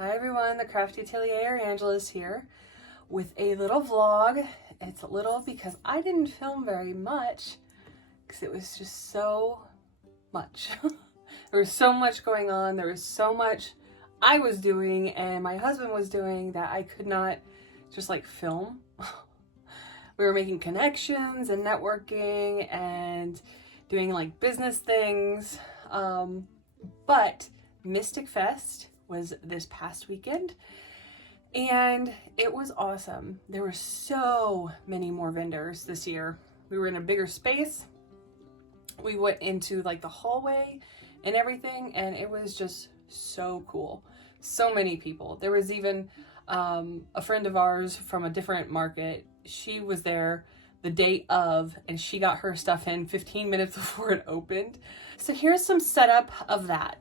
Hi everyone, the Crafty Atelier, Angela's here with a little vlog. It's little because I didn't film very much because it was just so much. There was so much going on, there was so much I was doing and my husband was doing that I could not just like film. We were making connections and networking and doing like business things, but Mystic Fest was this past weekend and it was awesome. There were so many more vendors this year. We were in a bigger space. We went into like the hallway and everything, and it was just so cool. So many people. There was even a friend of ours from a different market. She was there the day of and she got her stuff in 15 minutes before it opened. So here's some setup of that.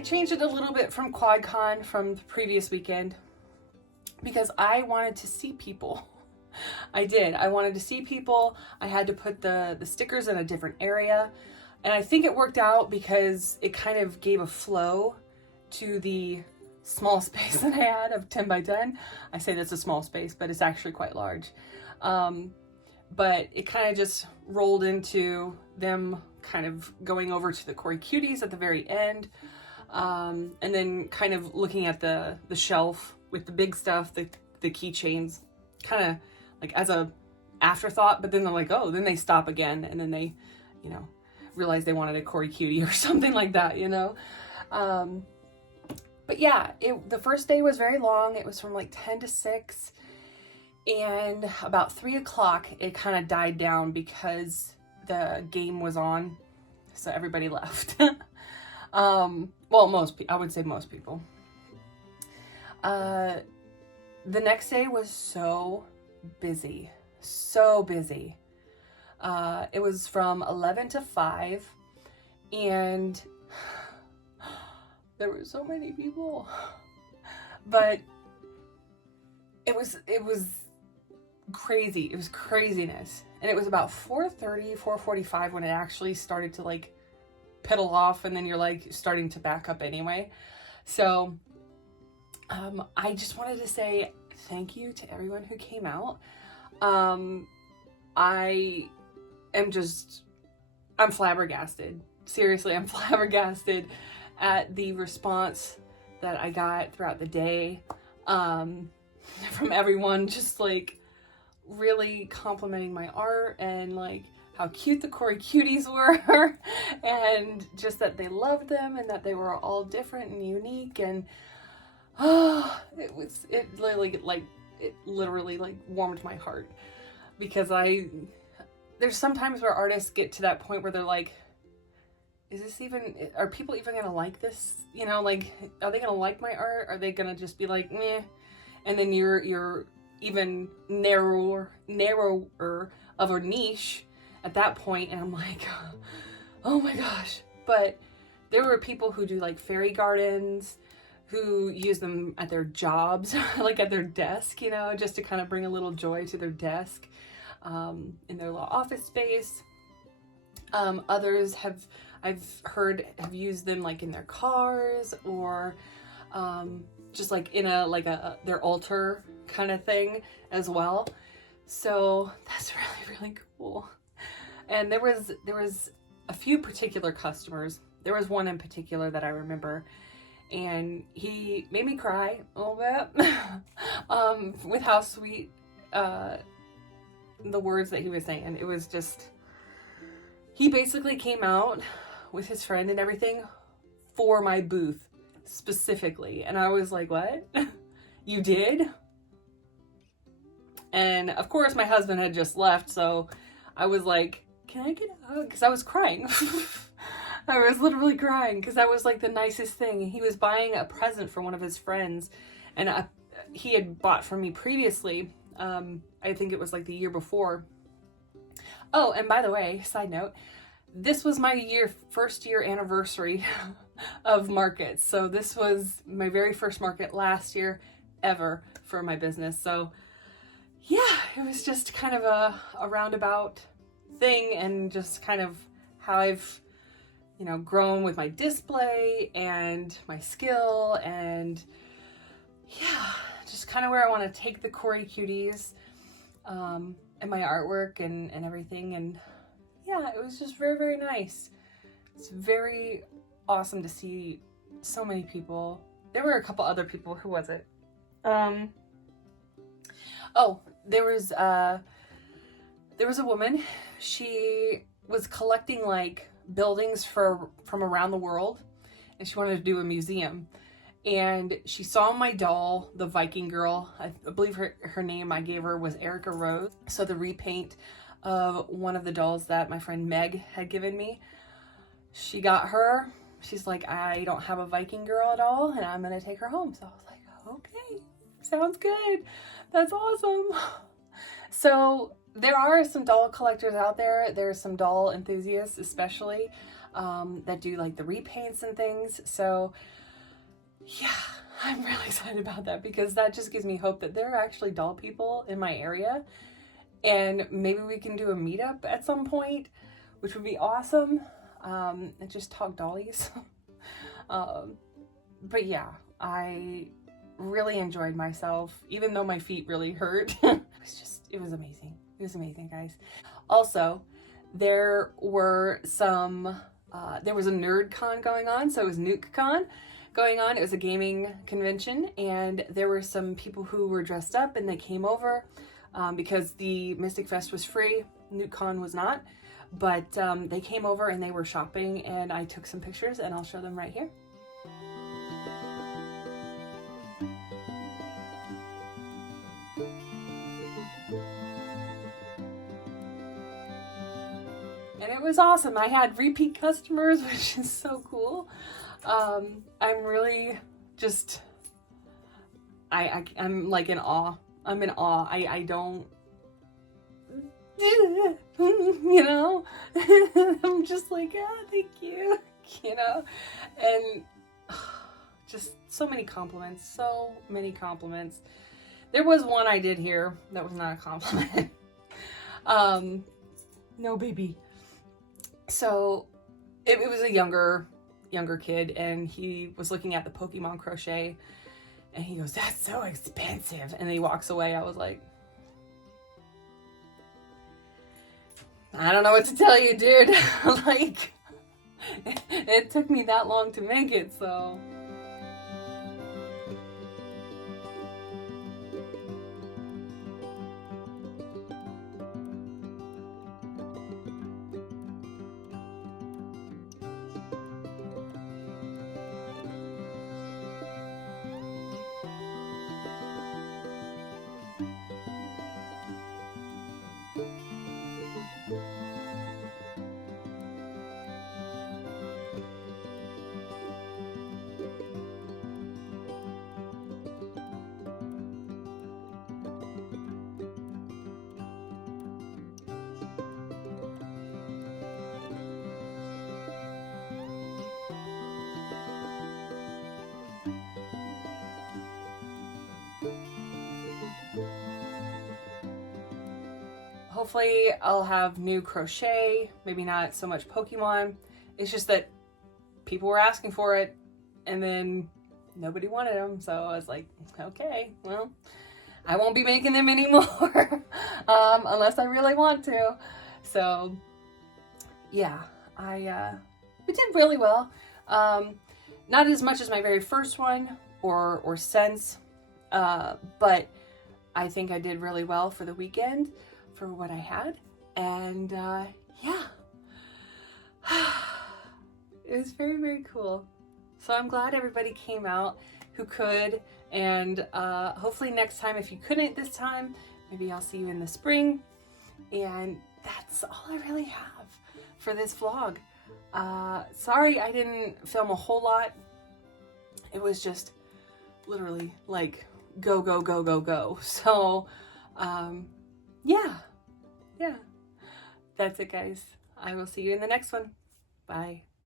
I changed it a little bit from QuadCon from the previous weekend because I wanted to see people. I did. I wanted to see people. I had to put the stickers in a different area. And I think it worked out because it kind of gave a flow to the small space that I had of 10 by 10. I say that's a small space, but it's actually quite large. But it kind of just rolled into them kind of going over to the Corey Cuties at the very end. And then kind of looking at the shelf with the big stuff, the keychains, kind of like as a afterthought, but then they're like, oh, then they stop again. And then they, you know, realize they wanted a Corey Cutie or something like that, you know? But yeah, the first day was very long. It was from like 10 to 6. And about 3 o'clock, it kind of died down because the game was on. So everybody left. Well, I would say most people. The next day was so busy. So busy. It was from 11 to 5. And there were so many people. But it was crazy. It was craziness. And it was about 4:30, 4:45 when it actually started to like pedal off, and then you're like starting to back up anyway. So I just wanted to say thank you to everyone who came out. I'm flabbergasted. Seriously, I'm flabbergasted at the response that I got throughout the day from everyone, just like really complimenting my art and like how cute the Corey Cuties were and just that they loved them and that they were all different and unique. And it literally warmed my heart, because there's sometimes where artists get to that point where they're like, are people even gonna like this? You know, like, are they gonna like my art? Are they gonna just be like, meh? And then you're even narrower of a niche at that point, and I'm like, oh my gosh. But there were people who do like fairy gardens, who use them at their jobs, like at their desk, you know, just to kind of bring a little joy to their desk, in their little office space. Others I've heard have used them like in their cars, or just like in their altar kind of thing as well. So that's really, really cool. And there was a few particular customers. There was one in particular that I remember, and he made me cry a little bit with how sweet the words that he was saying. It was just, he basically came out with his friend and everything for my booth specifically. And I was like, what? You did? And of course my husband had just left, so I was like, can I get a hug? Because I was crying. I was literally crying because that was like the nicest thing. He was buying a present for one of his friends, and he had bought from me previously. I think it was like the year before. Oh, and by the way, side note, this was my first year anniversary of markets. So this was my very first market last year ever for my business. So yeah, it was just kind of a roundabout thing, and just kind of how I've, you know, grown with my display and my skill, and yeah, just kind of where I want to take the Corey Cuties, and my artwork and everything. And yeah, it was just very, very nice. It's very awesome to see so many people. There were a couple other people. Who was it? Oh, there was a woman. She was collecting like buildings from around the world, and she wanted to do a museum. And she saw my doll, the Viking girl. I believe her name I gave her was Erica Rose. So the repaint of one of the dolls that my friend Meg had given me, she got her. She's like, I don't have a Viking girl at all, and I'm gonna take her home. So I was like, okay, sounds good. That's awesome. So there are some doll collectors out there. There's some doll enthusiasts, especially. that do like the repaints and things. So yeah, I'm really excited about that because that just gives me hope that there are actually doll people in my area, and maybe we can do a meetup at some point, which would be awesome. And just talk dollies. But yeah, I really enjoyed myself, even though my feet really hurt. It was amazing. It was amazing, guys. Also, there were there was a nerd con going on, so it was Nuke Con going on. It was a gaming convention, and there were some people who were dressed up, and they came over because the Mystic Fest was free. Nuke Con was not, but they came over and they were shopping, and I took some pictures, and I'll show them right here. And it was awesome. I had repeat customers, which is so cool. I'm really just, I'm like in awe. I'm in awe. I don't, you know, I'm just like, ah, thank you, you know, and just so many compliments, so many compliments. There was one I did hear that was not a compliment. No, baby. So it was a younger kid, and he was looking at the Pokemon crochet, and he goes, "That's so expensive," and then he walks away. I was like, I don't know what to tell you, dude. Like, it took me that long to make it, so. Hopefully I'll have new crochet, maybe not so much Pokemon. It's just that people were asking for it, and then nobody wanted them, so I was like, okay, well, I won't be making them anymore unless I really want to. So yeah, we did really well. Not as much as my very first one or Sense, but I think I did really well for the weekend for what I had, and yeah, it was very, very cool. So I'm glad everybody came out who could, and hopefully next time, if you couldn't this time, maybe I'll see you in the spring. And that's all I really have for this vlog. Sorry I didn't film a whole lot. It was just literally like go, go, go, go, go. So yeah, that's it, guys. I will see you in the next one. Bye.